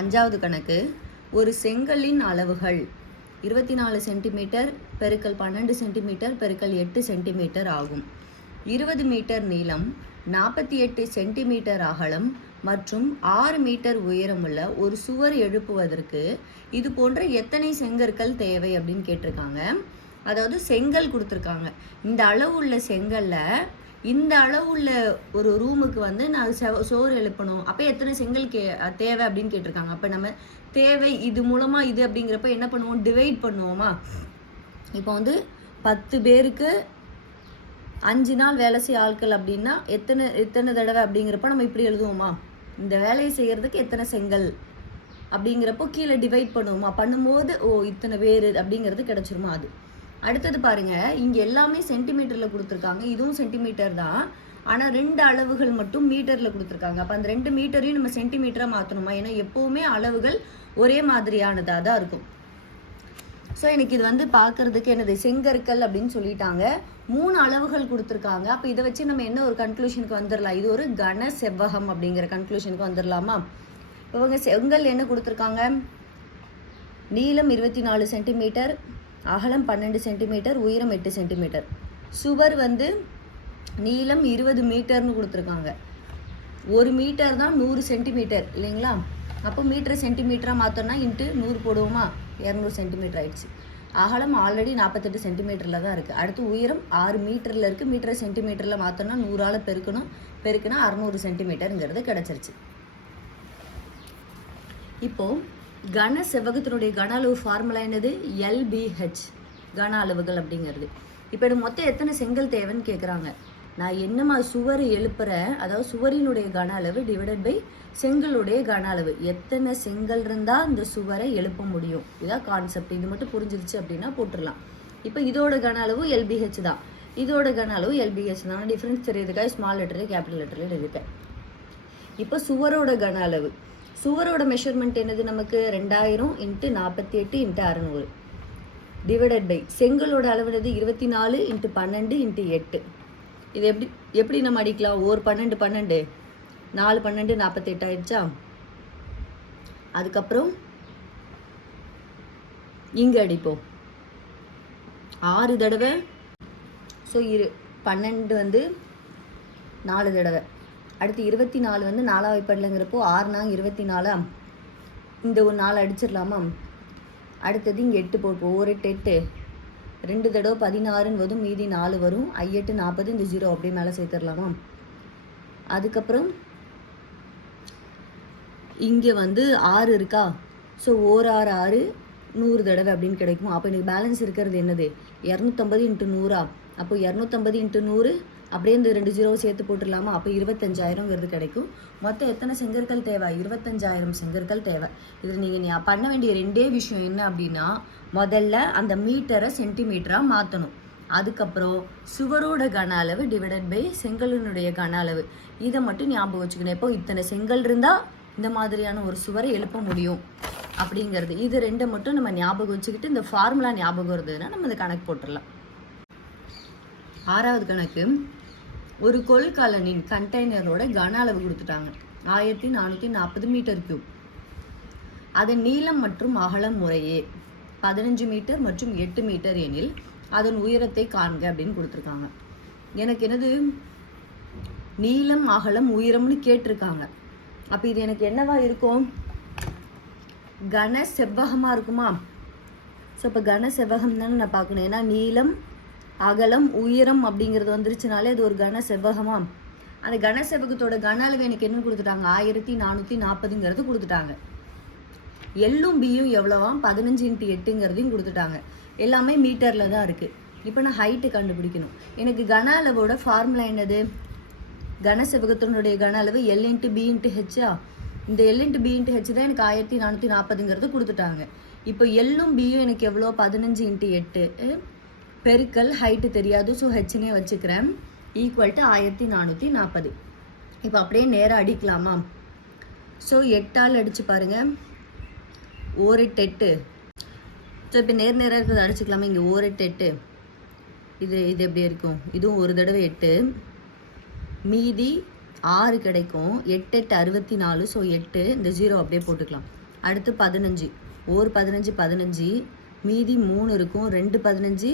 அஞ்சாவது கணக்கு, ஒரு செங்கல்லின் அளவுகள் 24 சென்டிமீட்டர் பெருக்கல் 12 சென்டிமீட்டர் பெருக்கல் 8 சென்டிமீட்டர் ஆகும். 20 மீட்டர் நீளம், 48 சென்டிமீட்டர் அகலம் மற்றும் 6 மீட்டர் உயரமுள்ள ஒரு சுவர் எழுப்புவதற்கு இது போன்ற எத்தனை செங்கற்கள் தேவை அப்படின்னு கேட்டிருக்காங்க. அதாவது செங்கல் கொடுத்துருக்காங்க. இந்த அளவு உள்ள செங்கல்ல இந்த அளவு உள்ள ஒரு ரூமுக்கு வந்து நான் சோறு எழுப்பணும், அப்போ எத்தனை செங்கல் தேவை அப்படின்னு கேட்டிருக்காங்க. அப்போ நம்ம தேவை இது மூலமாக இது அப்படிங்கிறப்ப என்ன பண்ணுவோம், டிவைட் பண்ணுவோமா. இப்போ வந்து 10 பேருக்கு 5 நாள் வேலை செய்ய ஆட்கள் அப்படின்னா எத்தனை தடவை அப்படிங்கிறப்ப நம்ம இப்படி எழுதுவோமா, இந்த வேலையை செய்கிறதுக்கு எத்தனை செங்கல் அப்படிங்கிறப்போ கீழே டிவைட் பண்ணுவோமா, பண்ணும்போது இத்தனை பேர் அப்படிங்கிறது கிடச்சிருமா. அது அடுத்தது பாருங்க, இங்கே எல்லாமே சென்டிமீட்டரில் கொடுத்துருக்காங்க, இதுவும் சென்டிமீட்டர் தான், ஆனால் 2 அளவுகள் மட்டும் மீட்டரில் கொடுத்துருக்காங்க. அப்போ அந்த 2 மீட்டரையும் நம்ம சென்டிமீட்டராக மாற்றணுமா, ஏன்னா எப்போவுமே அளவுகள் ஒரே மாதிரியானதாக தான் இருக்கும். ஸோ எனக்கு இது வந்து பார்க்குறதுக்கு என்னது செங்கற்கள் அப்படின்னு சொல்லிட்டாங்க. 3 அளவுகள் கொடுத்துருக்காங்க. அப்போ இதை வச்சு நம்ம என்ன ஒரு கன்க்ளூஷனுக்கு வந்துடலாம், இது ஒரு கன செவ்வகம் அப்படிங்கிற கன்க்ளூஷனுக்கு வந்துடலாமா. இவங்க செங்கல் என்ன கொடுத்துருக்காங்க, நீளம் 24 சென்டிமீட்டர், அகலம் 12 சென்டிமீட்டர், உயரம் 8 சென்டிமீட்டர். சுவர் வந்து நீளம் 20 மீட்டர்னு கொடுத்துருக்காங்க. 1 மீட்டர் தான் 100 சென்டிமீட்டர் இல்லைங்களா. அப்போ மீட்டர் சென்டிமீட்டராக மாற்றோன்னா இன்ட்டு 100 போடுவோமா, 200 சென்டிமீட்டர் ஆயிடுச்சு. அகலம் ஆல்ரெடி 48 சென்டிமீட்டரில் தான் இருக்குது. அடுத்து உயரம் 6 மீட்டரில் இருக்குது. மீட்டரை சென்டிமீட்டரில் மாற்றோன்னா 100ஆல் பெருக்குனா 600 சென்டிமீட்டருங்கிறது கிடச்சிருச்சு. இப்போது கன செவ்வகத்தினுடைய கன அளவு ஃபார்முலா என்னது, LBH கன அளவுகள் அப்படிங்கிறது. இப்போ எனக்கு மொத்தம் எத்தனை செங்கல் தேவைன்னு கேட்குறாங்க. நான் என்னமா சுவர் எழுப்புறேன், அதாவது சுவரினுடைய கன அளவு டிவைடட் பை செங்கலுடைய கன அளவு, எத்தனை செங்கல் இருந்தால் இந்த சுவரை எழுப்ப முடியும், இதான் கான்செப்ட். இது மட்டும் புரிஞ்சிருச்சு அப்படின்னா போட்டுடலாம். இப்போ இதோட கன அளவு LBH தான், இதோட கன அளவு LBH தான். டிஃப்ரென்ஸ் தெரியுதுக்காக ஸ்மால் லெட்டரு கேபிட்டல் லெட்டரில் எழுதிருக்கேன். இப்போ சுவரோட கன அளவு, சுவரோட மெஷர்மெண்ட் என்னது நமக்கு 2000 × 48 × 600 டிவைடட் பை செங்கலோட அளவு என்னது 24 × 12 × 8. இது எப்படி நம்ம அடிக்கலாம், 12 4 12 48 ஆயிடுச்சா. அதுக்கப்புறம் இங்கே அடிப்போம் 6 தடவை. ஸோ 12 வந்து 4 தடவை. அடுத்து 24 வந்து 4ஆவது வைப்படலைங்கிறப்போ 6 நாங்க 24. இந்த ஒரு 4 அடிச்சிடலாமா. அடுத்தது இங்கே 8 போட்டுப்போம், 1 8 2 தடவை 16 வரும், மீதி 4 வரும், 8 40, இந்த 0 அப்படியே மேலே சேர்த்துடலாமா. அதுக்கப்புறம் இங்கே வந்து 6 இருக்கா. ஸோ 1 6 6 100 தடவை அப்படின்னு கிடைக்கும். அப்போ எனக்கு பேலன்ஸ் இருக்கிறது என்னது, 250 × 100. அப்போ 250 × 100 அப்படியே இந்த 2 0 சேர்த்து போட்டுடலாமா. அப்போ 25,000ங்கிறது கிடைக்கும். மொத்தம் எத்தனை செங்கற்கள் தேவை, 25,000 செங்கற்கள் தேவை. இதில் நீங்கள் பண்ண வேண்டிய 2 விஷயம் என்ன அப்படின்னா, முதல்ல அந்த மீட்டரை சென்டிமீட்டராக மாற்றணும். அதுக்கப்புறம் சுவரோட கன அளவு டிவைடட் பை செங்கலினுடைய கன அளவு, இதை மட்டும் ஞாபகம் வச்சுக்கணும். இப்போ இத்தனை செங்கல் இருந்தால் இந்த மாதிரியான ஒரு சுவரை எழுப்ப முடியும் அப்படிங்கிறது. இது 2 மட்டும் நம்ம ஞாபகம் வச்சுக்கிட்டு இந்த ஃபார்முலா ஞாபகம் இருந்ததுன்னா நம்ம இந்த கணக்கு போட்டுடலாம். 6வது கணக்கு, ஒரு கொள்கலனின் கண்டெய்னரோட கன அளவு கொடுத்துட்டாங்க 1440 மீட்டர் கியூப். அதன் நீளம் மற்றும் அகலம் முறையே 15 மீட்டர் மற்றும் 8 மீட்டர் எனில் அதன் உயரத்தை காண்க அப்படின்னு கொடுத்துருக்காங்க. எனக்கு என்னது நீளம் அகலம் உயரம்னு கேட்டிருக்காங்க. அப்போ இது எனக்கு என்னவா இருக்கும், கன செவ்வகமாக இருக்குமா. ஸோ இப்போ கன செவ்வகம் தானே நான் பார்க்கணும், ஏன்னா நீளம் அகலம் உயரம் அப்படிங்கிறது வந்துருச்சுனாலே அது ஒரு கன செவ்வகமா. அந்த கன செவ்வகத்தோட கன அளவு எனக்கு என்ன கொடுத்துட்டாங்க, 1440ங்கிறது கொடுத்துட்டாங்க. எல்லும் பியும் எவ்வளவா, 15 × 8ங்கிறதையும் கொடுத்துட்டாங்க. எல்லாமே மீட்டரில் தான் இருக்குது. இப்போ நான் ஹைட்டு கண்டுபிடிக்கணும். எனக்கு கன அளவோட ஃபார்முலா என்னது, கன செவ்வகத்தினுடைய கன அளவு L × B × H. இந்த L × B × H தான் எனக்கு 1440ங்கிறது கொடுத்துட்டாங்க. இப்போ எல்லும் பியும் எனக்கு எவ்வளோ, 15 × 8 பெருக்கல் ஹைட்டு தெரியாது, ஸோ ஹெச்னே வச்சுக்கிறேன், ஈக்குவல் டு 1440. இப்போ அப்படியே நேராக அடிக்கலாமா. ஸோ 8ஆல் அடித்து பாருங்கள், 1 8 8. ஸோ இப்போ நேராக இருக்கிறத அடிச்சுக்கலாமா. இங்கே 1 8 8, இது எப்படி இருக்கும், இதுவும் ஒரு தடவை 8, மீதி 6 கிடைக்கும். 8 8 64. ஸோ 8, இந்த 0 அப்படியே போட்டுக்கலாம். அடுத்து 15, ஓர் 15 15, மீதி 3 இருக்கும், 2 15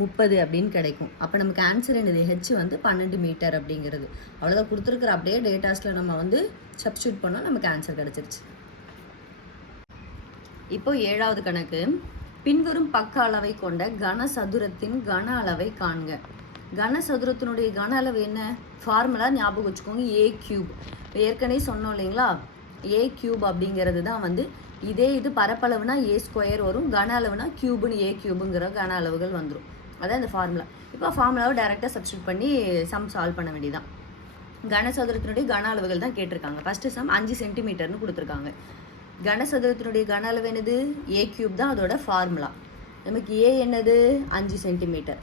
30 அப்படின்னு கிடைக்கும். அப்போ நமக்கு ஆன்சர் என்னது? ஹெச் வந்து 12 மீட்டர் அப்படிங்கிறது. அவ்வளோதான் கொடுத்துருக்குற அப்படியே டேட்டாஸில் நம்ம வந்து சப்ஸ்டியூட் பண்ணோம், நமக்கு ஆன்சர் கிடச்சிருச்சு. இப்போ 7வது கணக்கு, பின்வரும் பக்க அளவை கொண்ட கனசதுரத்தின் கன அளவை காண்க. கனசதுரத்தினுடைய கன அளவு என்ன? ஃபார்முலா ஞாபகம் வச்சுக்கோங்க, ஏ கியூப். ஏற்கனவே சொன்னோம் இல்லைங்களா, ஏ கியூப் அப்படிங்கிறது தான் வந்து இதே இது பரப்பளவுனா ஏ ஸ்கொயர் வரும், கன அளவுனா கியூப்னு ஏ கியூபுங்கிற கன அளவுகள் வந்துடும். அதான் இந்த ஃபார்முலா. இப்போ ஃபார்முலாவை டைரெக்டாக சப்ஸ்டியூட் பண்ணி சம் சால்வ் பண்ண வேண்டியதான். கனசதுரத்தினுடைய கன அளவுகள் தான் கேட்டிருக்காங்க. ஃபஸ்ட்டு சம் 5 சென்டிமீட்டர்னு கொடுத்துருக்காங்க. கனசதுரத்தினுடைய கன அளவு என்னது? ஏ கியூப் தான் அதோட ஃபார்முலா. நமக்கு ஏ என்னது? 5 சென்டிமீட்டர்.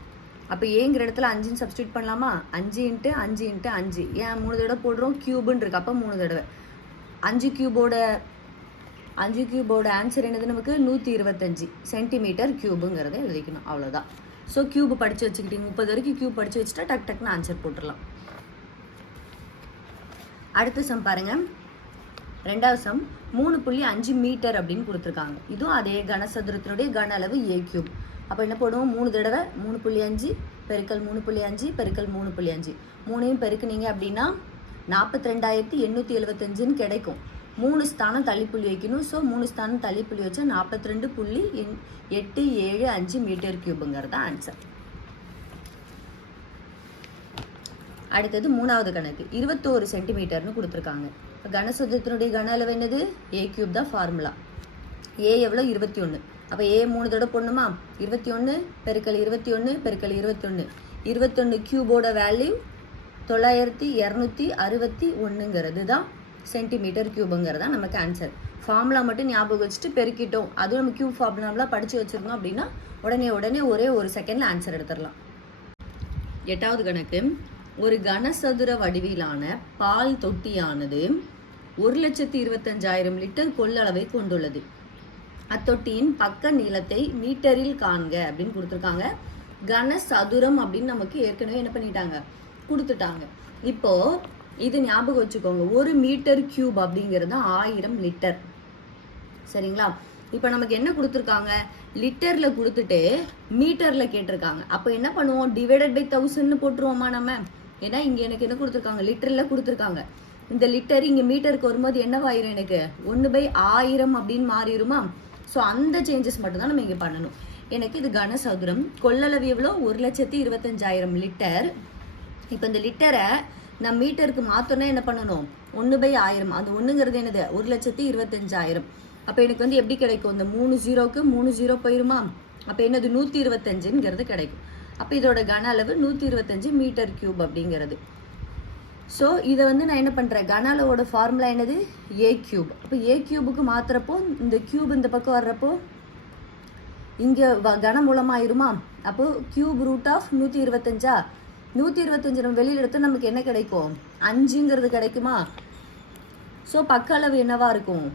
அப்போ ஏங்கிற இடத்துல 5ன்னு சப்ஸ்டியூட் பண்ணலாமா? 5 × 5 × 5. ஏன் 3 தடவை போடுறோம்? கியூபுன்னு இருக்கு, அப்போ 3 தடவை. 5 கியூபோட ஆன்சர் என்னது? நமக்கு 125 சென்டிமீட்டர் கியூபுங்கிறத எழுதிக்கணும், அவ்வளோதான். ஸோ கியூப் படித்து வச்சுக்கிட்டீங்க, 30 வரைக்கும் கியூப் படித்து வச்சுட்டா டக்குன்னு ஆன்சர் போட்டுடலாம். அடுத்த சம் பாருங்கள், 2வது சம் 3.5 மீட்டர் அப்படின்னு கொடுத்துருக்காங்க. இதுவும் அதே கனசதுரத்தினுடைய கன அளவு ஏ கியூப். அப்போ என்ன போடுவோம்? 3 தடவை 3.5 பெருக்கல் 3.5 பெருக்கல் 3.5, 3ஐயும் பெருக்குனீங்க அப்படின்னா 42,875ன்னு கிடைக்கும். 3 ஸ்தானம் தள்ளிப்புள்ளி வைக்கணும். ஸோ 3 ஸ்தானம் தள்ளிப்புள்ளி வச்சா 42.875 மீட்டர் கியூபுங்கிறது ஆன்சர். அடுத்தது 3வது கணக்கு, 21 சென்டிமீட்டர்னு கொடுத்துருக்காங்க. கனசதுரத்தினுடைய கன அளவு என்னது? ஏ கியூப் தான் ஃபார்முலா. ஏ எவ்வளோ? 21. அப்போ ஏ 3 தடவை போடணுமா? 21 பெருக்கல் 21 பெருக்கல் 21. 21 கியூபோட வேல்யூ 9261ங்கிறது தான் சென்டிமீட்டர் கியூபுங்கிறது தான் நமக்கு ஆன்சர். ஃபார்முலா மட்டும் ஞாபகம் வச்சுட்டு பெருக்கிட்டோம், அதுவும் நம்ம கியூப் ஃபார்முலாலாம் படித்து வச்சுருக்கோம் அப்படின்னா உடனே ஒரே ஒரு செகண்டில் ஆன்சர் எடுத்துடலாம். 8வது கணக்கு, ஒரு கனசதுர வடிவிலான பால் தொட்டியானது 1,25,000 லிட்டர் கொள்ளளவை கொண்டுள்ளது. அத்தொட்டியின் பக்க நீளத்தை மீட்டரில் காண்க அப்படின்னு கொடுத்துருக்காங்க. கனசதுரம் அப்படின்னு நமக்கு ஏற்கனவே என்ன பண்ணிட்டாங்க? கொடுத்துட்டாங்க. இப்போ இது ஞாபகம் வச்சுக்கோங்க, 1 மீட்டர் கியூப் அப்படிங்கிறது 1000 லிட்டர். சரிங்களா? இப்போ நமக்கு என்ன கொடுத்துருக்காங்க? லிட்டரில் கொடுத்துட்டு மீட்டரில் கேட்டிருக்காங்க. அப்போ என்ன பண்ணுவோம்? டிவைடட் பை 1000ன்னு போட்டுருவோமா நம்ம? ஏன்னா இங்கே எனக்கு என்ன கொடுத்துருக்காங்க? லிட்டரில் கொடுத்துருக்காங்க. இந்த லிட்டர் இங்கே மீட்டருக்கு வரும்போது என்னவாயிரும்? எனக்கு 1/1000 அப்படின்னு மாறிடுமா? ஸோ அந்த சேஞ்சஸ் மட்டும்தான் நம்ம இங்கே பண்ணணும். எனக்கு இது கனசதுரம், கொள்ளளவு எவ்வளோ? 1,25,000 லிட்டர். இப்போ இந்த லிட்டரை நான் மீட்டருக்கு மாற்றோன்னா என்ன பண்ணணும்? 1/1000. அது 1ங்கிறது என்னது? 1,25,000. அப்போ எனக்கு வந்து எப்படி கிடைக்கும்? இந்த 3 0க்கு 3 0 போயிருமா? அப்போ என்னது? 125ங்கிறது கிடைக்கும். அப்போ இதோட கன அளவு 125 மீட்டர் கியூப் அப்படிங்கிறது. ஸோ இதை வந்து நான் என்ன பண்ணுறேன்? கன அளவோட ஃபார்முலா என்னது? A cube. அப்போ ஏ கியூபுக்கு மாற்றுறப்போ இந்த கியூப் இந்த பக்கம் வர்றப்போ இங்கே கனமூலமாயிருமா? அப்போது கியூப் ரூட் ஆஃப் 125. 125 நம்ம வெளியில் எடுத்தால் நமக்கு என்ன கிடைக்கும்? 5ங்கிறது கிடைக்குமா? ஸோ பக்க அளவு என்னவா இருக்கும்?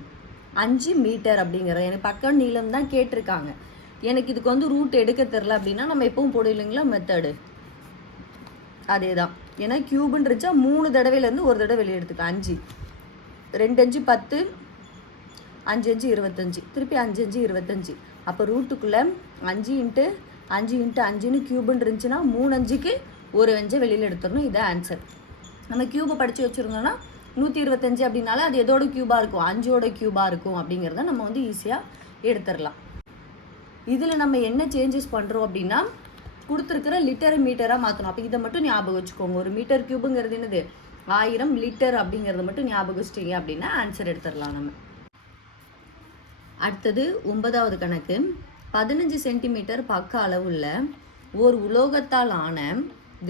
5 மீட்டர் அப்படிங்கிறது. எனக்கு பக்க நீளம் தான் கேட்டிருக்காங்க. எனக்கு இதுக்கு வந்து ரூட் எடுக்க தெரில அப்படின்னா நம்ம எப்பவும் போடலைங்களா மெத்தடு, அதே தான். ஏன்னா கியூப்னு இருந்துச்சா 3 தடவையிலேருந்து ஒரு தடவை வெளியே எடுத்துக்க. 5 2 5 10, 5 5 25, திருப்பி 5 5 25. அப்போ ரூட்டுக்குள்ளே 5 × 5 × 5ன்னு கியூப்னு இருந்துச்சுன்னா 3 5க்கு ஒரு 5 வெளியில் எடுத்துடணும். இதான் ஆன்சர். நம்ம கியூபை படித்து வச்சுருந்தோம்னா 125 அப்படின்னால அது எதோட கியூபாக இருக்கும்? 5ஓட கியூபாக இருக்கும். அப்படிங்கிறத நம்ம வந்து ஈஸியாக எடுத்துடலாம். இதில் நம்ம என்ன சேஞ்சஸ் பண்ணுறோம் அப்படின்னா கொடுத்துருக்கிற லிட்டரை மீட்டராக மாற்றணும். அப்போ இதை மட்டும் ஞாபகம் வச்சுக்கோங்க. ஒரு மீட்டர் கியூபுங்கிறது என்னது? 1000 லிட்டர் அப்படிங்கிறத மட்டும் ஞாபகம் வச்சிட்டீங்க அப்படின்னா ஆன்சர் எடுத்துடலாம் நம்ம. அடுத்தது 9வது கணக்கு, 15 சென்டிமீட்டர் பக்க அளவுள்ள ஓர் உலோகத்தால் ஆன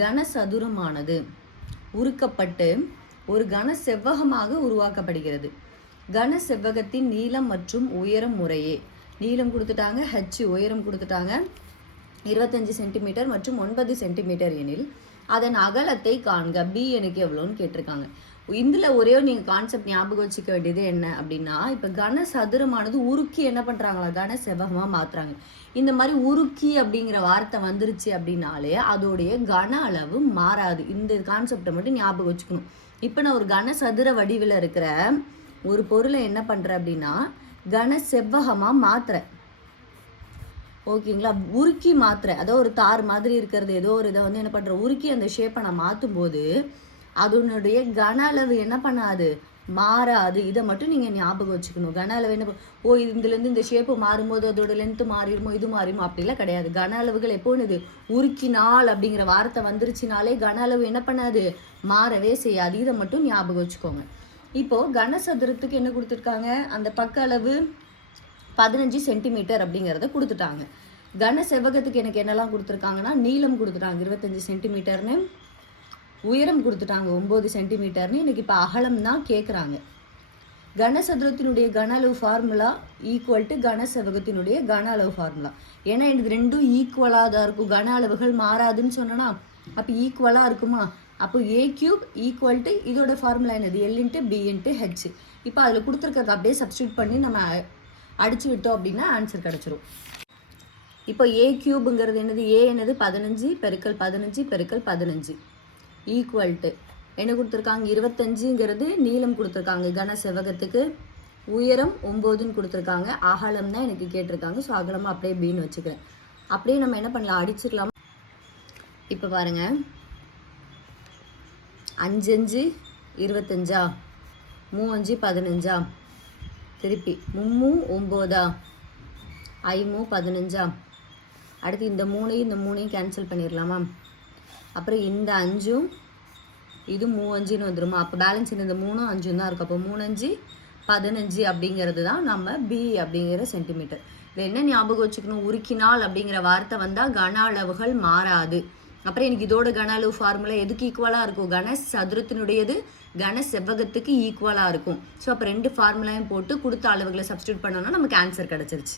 கனசதுரமானது உருக்கப்பட்டு ஒரு கன செவ்வகமாக உருவாக்கப்படுகிறது. கன செவ்வகத்தின் நீளம் மற்றும் உயரம் முறையே, நீளம் கொடுத்துட்டாங்க ஹெச், உயரம் கொடுத்துட்டாங்க 25 சென்டிமீட்டர் மற்றும் 9 சென்டிமீட்டர் எனில் அதன் அகலத்தை காண்க. பி எனக்கு எவ்வளோன்னு கேட்டிருக்காங்க. இதில் ஒரே நீங்கள் கான்செப்ட் ஞாபகம் வச்சுக்க வேண்டியது என்ன அப்படின்னா, இப்போ கன சதுரமானது உருக்கி என்ன பண்ணுறாங்களா? கன செவ்வகமாக மாற்றுறாங்க. இந்த மாதிரி உருக்கி அப்படிங்கிற வார்த்தை வந்துருச்சு அப்படின்னாலே அதோடைய கன அளவு மாறாது. இந்த கான்செப்டை மட்டும் ஞாபகம் வச்சுக்கணும். இப்போ நான் ஒரு கன சதுர வடிவில் இருக்கிற ஒரு பொருளை என்ன பண்ணுறேன் அப்படின்னா கன செவ்வகமாக மாற்றுறேன். ஓகேங்களா? உருக்கி மாற்றுறேன். அதோ ஒரு தார் மாதிரி இருக்கிறது ஏதோ ஒரு இதை வந்து என்ன பண்ணுறேன், உருக்கி அந்த ஷேப்பை நான் மாற்றும் போது அதனுடைய கன அளவு என்ன பண்ணாது, மாறாது. இதை மட்டும் நீங்கள் ஞாபகம் வச்சுக்கணும். கன அளவு என்ன இதுலேருந்து இந்த ஷேப்பு மாறும்போது அதோட லென்த்து மாறிடுமோ இது மாறிடுமோ அப்படிலாம் கிடையாது. கன அளவுகள் எப்போ இது உருக்கினால் அப்படிங்கிற வார்த்தை வந்துருச்சுனாலே கன அளவு என்ன பண்ணாது, மாறவே செய்யாது. இதை மட்டும் ஞாபகம் வச்சுக்கோங்க. இப்போது கனசதுரத்துக்கு என்ன கொடுத்துருக்காங்க, அந்த பக்க அளவு 15 சென்டிமீட்டர் அப்படிங்கிறத கொடுத்துட்டாங்க. கன செவ்வகத்துக்கு எனக்கு என்னெல்லாம் கொடுத்துருக்காங்கன்னா, நீளம் கொடுத்துட்டாங்க 25 சென்டிமீட்டர்னு, உயரம் கொடுத்துட்டாங்க 9 சென்டிமீட்டர்னு. எனக்கு இப்போ அகலம் தான் கேட்குறாங்க. கனசதுரத்தினுடைய கன அளவு ஃபார்முலா ஈக்குவல் டு கன செவ்வகத்தினுடைய கன அளவு ஃபார்முலா. ஏன்னா எனக்கு ரெண்டும் ஈக்குவலாக தான் இருக்கும். கன அளவுகள் மாறாதுன்னு சொன்னோன்னா அப்போ ஈக்குவலாக இருக்குமா? அப்போ ஏ கியூப் ஈக்குவல் டு இதோட ஃபார்முலா என்னது, L into B into H. இப்போ அதில் கொடுத்துருக்கிறத அப்படியே சப்ஸ்டியூட் பண்ணி நம்ம அடிச்சு விட்டோம் அப்படின்னா ஆன்சர் கிடச்சிரும். இப்போ ஏ கியூபுங்கிறது என்னது, ஏ என்னது 15 பெருக்கல் 15 பெருக்கல் 15 ஈக்குவல் டு என்ன கொடுத்துருக்காங்க, 25ங்கிறது நீளம் கொடுத்துருக்காங்க கன செவ்வகத்துக்கு, உயரம் 9ன்னு கொடுத்துருக்காங்க, அகலம் தான் எனக்கு கேட்டிருக்காங்க. ஸோ அகலமாக அப்படியே பின்னு வச்சுக்கிறேன். அப்படியே நம்ம என்ன பண்ணலாம், அடிச்சுக்கலாம். இப்போ பாருங்கள், 5 5 25 3 5 15 திருப்பி 3 9 5 15. அடுத்து இந்த 3 கேன்சல் பண்ணிடலாமா? அப்புறம் இந்த 5ம் இது 3 வந்துடுமா? அப்போ பேலன்ஸ் இந்த 3 5 தான் இருக்கும். அப்போ 3 5 15 அப்படிங்கிறது தான் நம்ம பி அப்படிங்கிற சென்டிமீட்டர். இதில் என்ன ஞாபகம் வச்சுக்கணும், உருக்கினால் அப்படிங்கிற வார்த்தை வந்தால் கன அளவுகள் மாறாது. அப்புறம் எனக்கு இதோட கன அளவு ஃபார்முலா எதுக்கு ஈக்குவலாக இருக்கும், கன சதுரத்தினுடையது கன செவ்வகத்துக்கு ஈக்குவலாக இருக்கும். ஸோ அப்போ 2 ஃபார்முலாயும் போட்டு கொடுத்த அளவுகளை சப்ஸ்டியூட் பண்ணோன்னா நமக்கு ஆன்சர் கிடச்சிருச்சு.